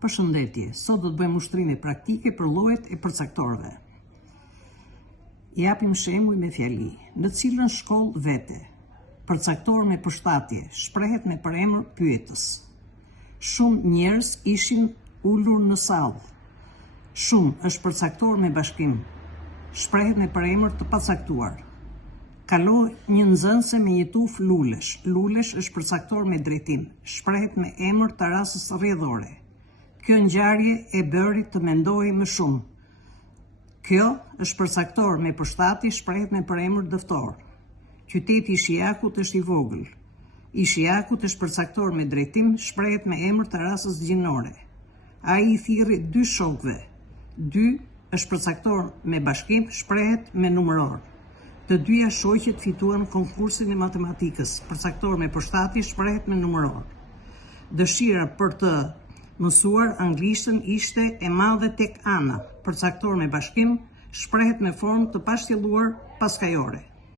Përshëndetje, sot do të bëjmë ushtrime praktike për llojet e përcaktorëve. Japim shembuj me fjali, në cilën shkollë vete, përcaktor me përshtatje, shprehet me përemër pyetës. Shumë njerëz ishin ulur në sallë. Shumë është përcaktor me bashkim, shprehet me përemër të pacaktuar. Kaloi një nxënëse me një tufë lulesh. Lulesh është përcaktor me drejtim, shprehet me emër të rastës rrjedhore. Kjo ngjarje e bëri të mendojë më shumë. Kjo është përcaktor me përshtatje, shprehet me përemër dëftor. Qyteti i Shijakut është i vogël. I Shijakut është përcaktor me drejtim, shprehet me emër të rastës gjinore. Ai i thirrri 2 shokëve. 2 është përcaktor me bashkim, shprehet me numëror. Të dyja shoqet fituan konkursin e matematikës, përcaktor me përshtatje, shprehet me numëror. Dëshira për të mësuar anglishtën ishte e madhe tek Ana, përcaktor me bashkim, shprehet me formë të pashtjelluar paskajore.